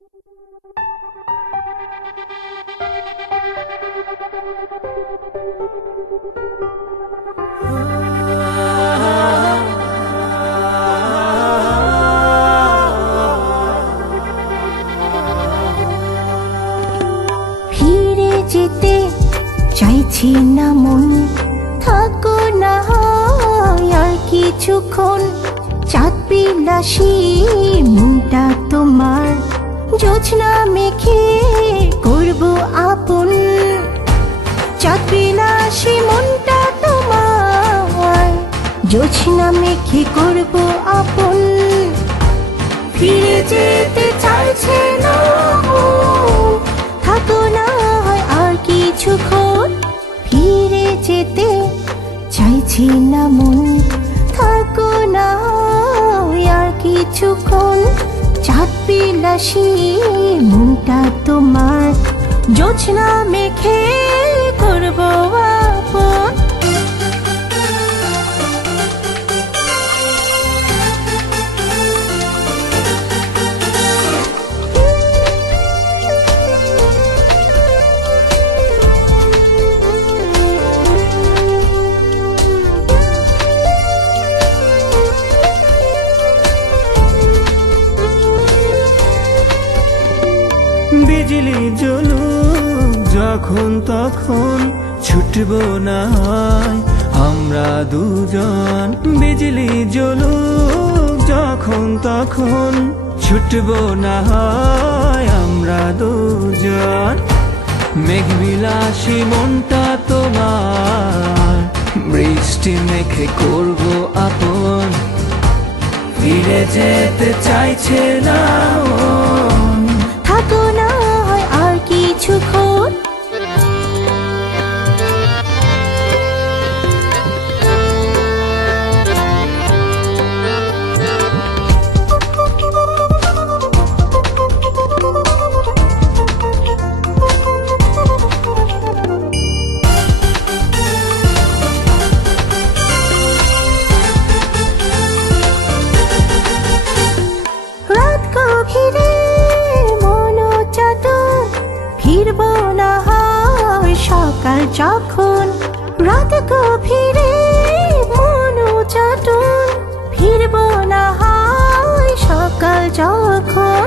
ফিরে যেতে চাইছি না মন, থাকো না আর কিছুক্ষণ। চাঁদ বিলাসী মনটা তোমার, জোছনা মেখে করব আপন। চাঁদ বিলাসী মনটা তোমার, জোছনা মেখে করব আপন। ফিরে যেতে চাইছে না মন, থাকো না আর কিছুক্ষণ। ফিরে যেতে চাইছি না মন, থাকো না আর কিছুক্ষণ। চাঁদ বিলাসী মনটা তোমার, জোছনা মেখে করব আপন। বিজলি জ্বলুক যখন তখন, ছুটবো না হয় আমরা দুজন। বিজলি জ্বলুক যখন তখন, ছুটবো না হয় আমরা দুজন। মেঘ বিলাসী মনটা তোমার, বৃষ্টি মেখে করবো আপন। ফিরে যেতে চাইছে না মন, থাকো না আর কিছুক্ষণ। রাত গভীরে মন চাতর, ফিরবো না হয় সকাল যখন। রাত গভীরে মন চাতর, ফিরবো না হয় সকাল যখন।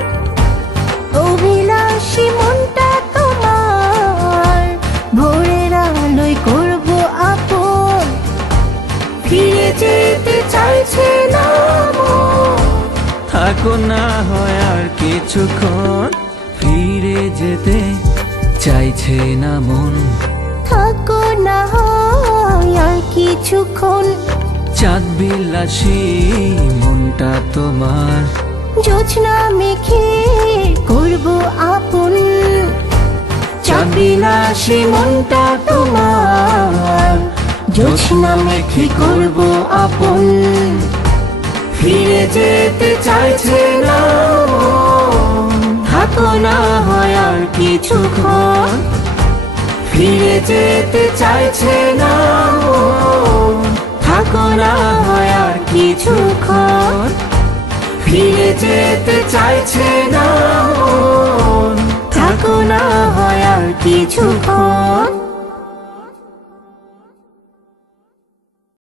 অভিলাষী মনটা তোমার, ভোরের আলোয় করব আপন। ফিরে যেতে চাইছে না মন, থাকো না হয় আর কিছুক্ষণ। ফিরে যেতে চাইছে না মন, থাকো না আর কিছুক্ষণ। চাঁদ বিলাসী মনটা তোমার, জোছনা মেখে করব আপন। চাঁদ বিলাসী মনটা তোমার, জোছনা মেখে করব আপন। ফিরে যেতে চাইছে না মন, থাকো না হয় আর কিছুক্ষণ। ফিরে যেতে চাইছে না মন, থাকো না হয় আর কিছুক্ষণ। ফিরে যেতে চাইছে না মন, থাকো না হয় আর কিছুক্ষণ।